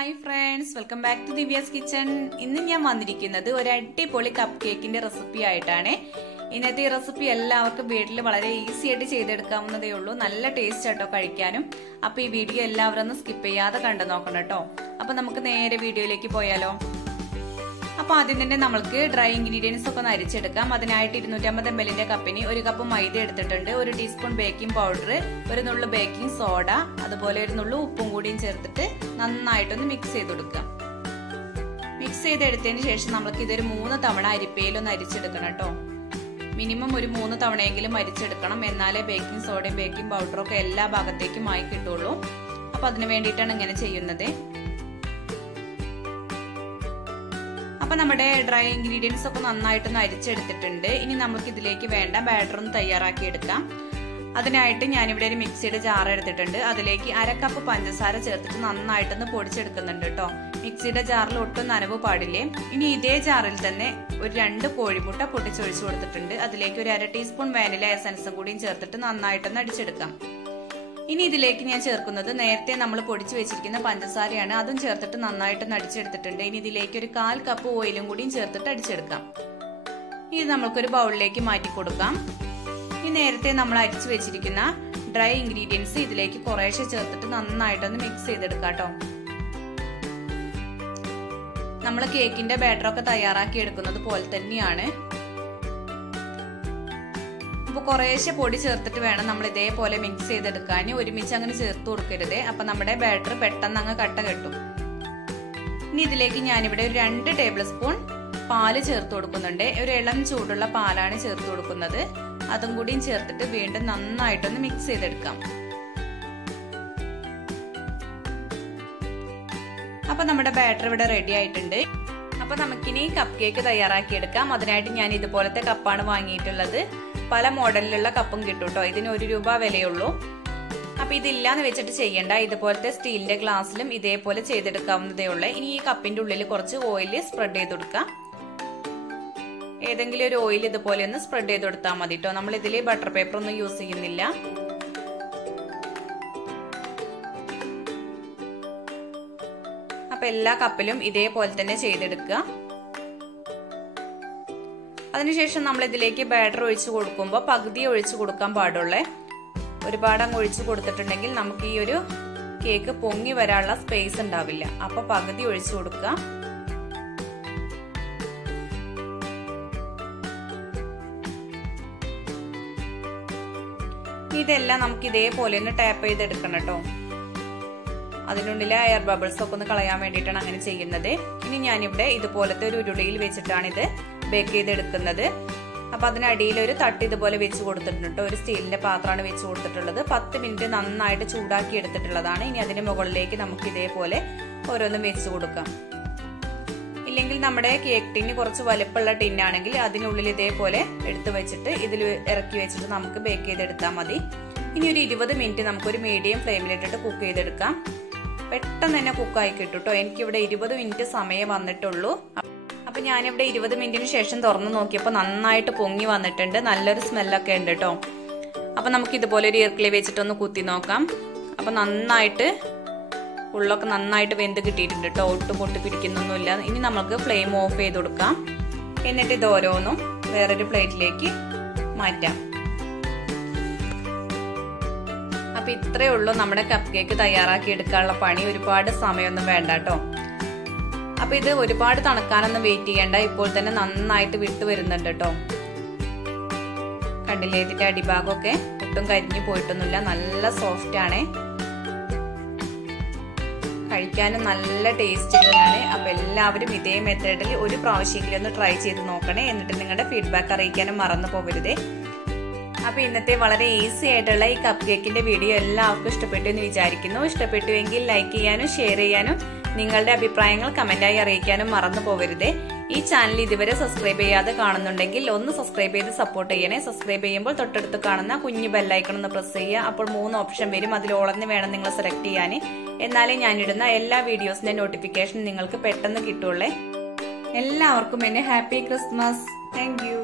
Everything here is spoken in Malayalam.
Hi friends, welcome back to Divya's kitchen. ഇന്ന് ഞാൻ വന്നിരിക്കുന്നത് ഒരു അടിപൊളി കപ്പ് കേക്കിന്റെ റെസിപ്പി ആയിട്ടാണ്. ഇന്നത്തെ റെസിപ്പി എല്ലാവർക്കും വീട്ടിൽ വളരെ ഈസി ആയിട്ട് ചെയ്തെടുക്കാവുന്നതേ ഉള്ളൂ. നല്ല ടേസ്റ്റ് ആട്ടോ കഴിക്കാനും. അപ്പോൾ ഈ വീഡിയോ എല്ലാവരും ഒന്ന് സ്കിപ്പ് ചെയ്യാതെ കണ്ടു നോക്കണം കേട്ടോ. അപ്പോൾ നമുക്ക് നേരെ വീഡിയോയിലേക്ക് പോയാലോ. അപ്പോൾ ആദ്യം തന്നെ നമുക്ക് ഡ്രൈ ഇൻഗ്രീഡിയൻസ് ഒക്കെ ഒന്ന് അരിച്ചെടുക്കാം. അതിനായിട്ട് 250 ml കപ്പിന് 1 കപ്പ് മൈദ എടുത്തിട്ടുണ്ട്, 1 ടീസ്പൂൺ ബേക്കിംഗ് പൗഡർ, 1 നുള്ളു ബേക്കിംഗ് സോഡ, അതുപോലെ 1 നുള്ളു ഉപ്പും കൂടിയും ചേർത്തിട്ട് നന്നായിട്ടൊന്ന് മിക്സ് ചെയ്ത് കൊടുക്കാം. മിക്സ് ചെയ്തെടുത്തതിന് ശേഷം നമുക്ക് ഇതൊരു 3 തവണ അരിപ്പയിലൊന്ന് അരിച്ചെടുക്കണം കേട്ടോ. മിനിമം ഒരു 3 തവണയെങ്കിലും അരിച്ചെടുക്കണം, എന്നാലേ ബേക്കിംഗ് സോഡയും ബേക്കിംഗ് പൗഡറും ഒക്കെ എല്ലാ ഭാഗത്തേക്കും ആയി കിട്ടുള്ളൂ. അപ്പൊ അതിന് വേണ്ടിയിട്ടാണ് ഇങ്ങനെ ചെയ്യുന്നത്. അപ്പൊ നമ്മുടെ ഡ്രൈ ഇൻഗ്രീഡിയൻസ് ഒക്കെ നന്നായിട്ടൊന്ന് അരിച്ചെടുത്തിട്ടുണ്ട്. ഇനി നമുക്ക് ഇതിലേക്ക് വേണ്ട ബാറ്റർ ഒന്ന് തയ്യാറാക്കി എടുക്കാം. അതിനായിട്ട് ഞാനിവിടെ ഒരു മിക്സിയുടെ ജാർ എടുത്തിട്ടുണ്ട്. അതിലേക്ക് 1/2 കപ്പ് പഞ്ചസാര ചേർത്തിട്ട് നന്നായിട്ടൊന്ന് പൊടിച്ചെടുക്കുന്നുണ്ട് കേട്ടോ. മിക്സിയുടെ ജാറിൽ ഒട്ടും നനവ് പാടില്ലേ. ഇനി ഇതേ ജാറിൽ തന്നെ ഒരു 2 കോഴിമുട്ട പൊട്ടിച്ചൊഴിച്ചു കൊടുത്തിട്ടുണ്ട്. അതിലേക്ക് ഒരു 1/2 ടീസ്പൂൺ വാനില എസൻസും കൂടിയും ചേർത്തിട്ട് നന്നായിട്ടൊന്ന് അടിച്ചെടുക്കാം. ഇനി ഇതിലേക്ക് ഞാൻ ചേർക്കുന്നത് നേരത്തെ നമ്മൾ പൊടിച്ചു വെച്ചിരിക്കുന്ന പഞ്ചസാരയാണ്. അതും ചേർത്തിട്ട് നന്നായിട്ട് അടിച്ചെടുത്തിട്ടുണ്ട്. ഇനി ഇതിലേക്ക് ഒരു 1/4 കപ്പ് ഓയിലും കൂടിയും ചേർത്തിട്ട് അടിച്ചെടുക്കാം. ഇത് നമുക്കൊരു ബൗളിലേക്ക് മാറ്റി കൊടുക്കാം. ഇനി നേരത്തെ നമ്മൾ അരിച്ചു വെച്ചിരിക്കുന്ന ഡ്രൈ ഇൻഗ്രീഡിയൻസ് ഇതിലേക്ക് കുറേശ്ശെ ചേർത്തിട്ട് നന്നായിട്ടൊന്ന് മിക്സ് ചെയ്തെടുക്കാം കേട്ടോ. നമ്മൾ കേക്കിന്റെ ബാറ്ററൊക്കെ തയ്യാറാക്കി എടുക്കുന്നത് പോലെ തന്നെയാണ്. അപ്പൊ കുറേശ്ശെ പൊടി ചേർത്തിട്ട് വേണം നമ്മൾ ഇതേപോലെ മിക്സ് ചെയ്തെടുക്കാൻ. ഒരുമിച്ച് അങ്ങനെ ചേർത്ത് കൊടുക്കരുത്, അപ്പൊ നമ്മുടെ ബാറ്റർ പെട്ടെന്ന് അങ്ങ് കട്ട കെട്ടും. ഇനി ഇതിലേക്ക് ഞാനിവിടെ ഒരു 2 ടേബിൾ സ്പൂൺ പാല് ചേർത്ത് കൊടുക്കുന്നുണ്ട്. ഒരു ഇളം ചൂടുള്ള പാലാണ് ചേർത്ത് കൊടുക്കുന്നത്. അതും കൂടിയും ചേർത്തിട്ട് വീണ്ടും നന്നായിട്ടൊന്ന് മിക്സ് ചെയ്തെടുക്കാം. അപ്പൊ നമ്മുടെ ബാറ്റർ ഇവിടെ റെഡി ആയിട്ടുണ്ട്. അപ്പൊ നമുക്കിനി കപ്പ് കേക്ക് തയ്യാറാക്കി എടുക്കാം. അതിനായിട്ട് ഞാൻ ഇതുപോലത്തെ കപ്പാണ് വാങ്ങിയിട്ടുള്ളത്. പല മോഡലിലുള്ള കപ്പും കിട്ടും കേട്ടോ. ഇതിന് 1 രൂപ വിലയുള്ളൂ. അപ്പൊ ഇതില്ലാന്ന് വെച്ചിട്ട് ചെയ്യണ്ട, ഇതുപോലത്തെ സ്റ്റീലിന്റെ ഗ്ലാസ്സിലും ഇതേപോലെ ചെയ്തെടുക്കാവുന്നതേ ഉള്ളൂ. ഇനി ഈ കപ്പിന്റെ ഉള്ളിൽ കുറച്ച് ഓയിൽ സ്പ്രെഡ് ചെയ്ത് കൊടുക്കാം. ഏതെങ്കിലും ഒരു ഓയിൽ ഇതുപോലെ ഒന്ന് സ്പ്രെഡ് ചെയ്ത് കൊടുത്താൽ മതി കേട്ടോ. നമ്മൾ ഇതിൽ ബട്ടർ പേപ്പർ ഒന്നും യൂസ് ചെയ്യുന്നില്ല. അപ്പൊ എല്ലാ കപ്പിലും ഇതേപോലെ തന്നെ ചെയ്തെടുക്കുക. അതിനുശേഷം നമ്മൾ ഇതിലേക്ക് ബാറ്റർ ഒഴിച്ചു കൊടുക്കുമ്പോൾ പകുതി ഒഴിച്ചു കൊടുക്കാൻ പാടുള്ളേ. ഒരുപാട് അങ്ങ് ഒഴിച്ചു കൊടുത്തിട്ടുണ്ടെങ്കിൽ നമുക്ക് ഈ ഒരു കേക്ക് പൊങ്ങി വരാനുള്ള സ്പേസ് ഉണ്ടാവില്ല. അപ്പൊ പകുതി ഒഴിച്ചു കൊടുക്കുക. ഇതെല്ലാം നമുക്ക് ഇതേപോലെ ഒന്ന് ടാപ്പ് ചെയ്തെടുക്കണം കേട്ടോ. അതിനുള്ളിലെ എയർ ബബിൾസ് ഒക്കെ ഒന്ന് കളയാൻ വേണ്ടിയിട്ടാണ് അങ്ങനെ ചെയ്യുന്നത്. ഇനി ഞാനിവിടെ ഇതുപോലത്തെ ഒരു ഉരുളിയിൽ വെച്ചിട്ടാണ് ഇത് ബേക്ക് ചെയ്തെടുക്കുന്നത്. അപ്പൊ അതിനടിയിൽ ഒരു തട്ട് ഇതുപോലെ വെച്ച് കൊടുത്തിട്ടുണ്ട് കേട്ടോ. ഒരു സ്റ്റീലിന്റെ പാത്രമാണ് വെച്ച് കൊടുത്തിട്ടുള്ളത്. 10 മിനിറ്റ് നന്നായിട്ട് ചൂടാക്കി എടുത്തിട്ടുള്ളതാണ്. ഇനി അതിന് മുകളിലേക്ക് നമുക്ക് ഇതേപോലെ ഓരോന്നും വെച്ച് കൊടുക്കാം. ഇല്ലെങ്കിൽ നമ്മുടെ കേക്ക് ടിന് കുറച്ച് വലുപ്പമുള്ള ടിന്നാണെങ്കിൽ അതിനുള്ളിൽ ഇതേപോലെ എടുത്തു വെച്ചിട്ട് ഇതിൽ ഇറക്കി വെച്ചിട്ട് നമുക്ക് ബേക്ക് ചെയ്തെടുത്താൽ മതി. ഇനി ഒരു 20 മിനിറ്റ് നമുക്കൊരു മീഡിയം ഫ്ലെയിമിലിട്ടിട്ട് കുക്ക് ചെയ്തെടുക്കാം. പെട്ടെന്ന് തന്നെ കുക്കായി കിട്ടും കേട്ടോ. എനിക്കിവിടെ 20 മിനിറ്റ് സമയം വന്നിട്ടുള്ളൂ. അപ്പൊ ഞാനിവിടെ 20 മിനിറ്റിന് ശേഷം തുറന്നു നോക്കിയപ്പോൾ നന്നായിട്ട് പൊങ്ങി വന്നിട്ടുണ്ട്. നല്ലൊരു സ്മെല്ലൊക്കെ ഉണ്ട് കേട്ടോ. അപ്പൊ നമുക്ക് ഇതുപോലെ ഒരു ഇറക്കിളി വെച്ചിട്ടൊന്ന് കുത്തി നോക്കാം. അപ്പൊ നന്നായിട്ട് ഉള്ളൊക്കെ നന്നായിട്ട് വെന്ത് കിട്ടിയിട്ടുണ്ട് കേട്ടോ. ഒട്ടും പൊട്ടി പിടിക്കുന്നൊന്നുമില്ല. ഇനി നമുക്ക് ഫ്ലെയിം ഓഫ് ചെയ്ത് കൊടുക്കാം. എന്നിട്ട് ഇത് ഓരോന്നും വേറൊരു പ്ലേറ്റിലേക്ക് മാറ്റാം. അപ്പൊ ഇത്രയേ ഉള്ളൂ നമ്മുടെ കപ്പ് കേക്ക് തയ്യാറാക്കി എടുക്കാനുള്ള പണി. ഒരുപാട് സമയമൊന്നും വേണ്ട കേട്ടോ. അപ്പൊ ഇത് ഒരുപാട് തണുക്കാനൊന്നും വെയിറ്റ് ചെയ്യണ്ട. ഇപ്പോൾ തന്നെ നന്നായിട്ട് വിട്ട് വരുന്നുണ്ട് കേട്ടോ. കണ്ടില്ലേ, ഇതിന്റെ അടിഭാഗമൊക്കെ ഒട്ടും കരിഞ്ഞു പോയിട്ടൊന്നുമില്ല. നല്ല സോഫ്റ്റ് ആണ്, കഴിക്കാനും നല്ല ടേസ്റ്റ് തന്നെയാണ്. അപ്പൊ എല്ലാവരും ഇതേ മെത്തേഡിൽ ഒരു പ്രാവശ്യമെങ്കിലും ഒന്ന് ട്രൈ ചെയ്ത് നോക്കണേ. എന്നിട്ട് നിങ്ങളുടെ ഫീഡ്ബാക്ക് അറിയിക്കാനും മറന്നു പോകരുതേ. അപ്പൊ ഇന്നത്തെ വളരെ ഈസി ആയിട്ടുള്ള ഈ കപ്പ് കേക്കിന്റെ വീഡിയോ എല്ലാവർക്കും ഇഷ്ടപ്പെട്ടു എന്ന് വിചാരിക്കുന്നു. ഇഷ്ടപ്പെട്ടുവെങ്കിൽ ലൈക്ക് ചെയ്യാനും ഷെയർ ചെയ്യാനും നിങ്ങളുടെ അഭിപ്രായങ്ങൾ കമന്റായി അറിയിക്കാനും മറന്നു പോകരുതേ. ഈ ചാനൽ ഇതുവരെ സബ്സ്ക്രൈബ് ചെയ്യാതെ കാണുന്നുണ്ടെങ്കിൽ ഒന്ന് സബ്സ്ക്രൈബ് ചെയ്ത് സപ്പോർട്ട് ചെയ്യണേ. സബ്സ്ക്രൈബ് ചെയ്യുമ്പോൾ തൊട്ടടുത്ത് കാണുന്ന കുഞ്ഞു ബെല്ലൈക്കൺ ഒന്ന് പ്രസ് ചെയ്യുക. അപ്പോൾ 3 ഓപ്ഷൻ വരും. അതിൽ ഓളന്ന് വേണം നിങ്ങൾ സെലക്ട് ചെയ്യാൻ. എന്നാലേ ഞാനിടുന്ന എല്ലാ വീഡിയോസിന്റെ നോട്ടിഫിക്കേഷൻ നിങ്ങൾക്ക് പെട്ടെന്ന് കിട്ടുള്ളേ. എല്ലാവർക്കും എന്നെ ഹാപ്പി ക്രിസ്മസ്. Thank you.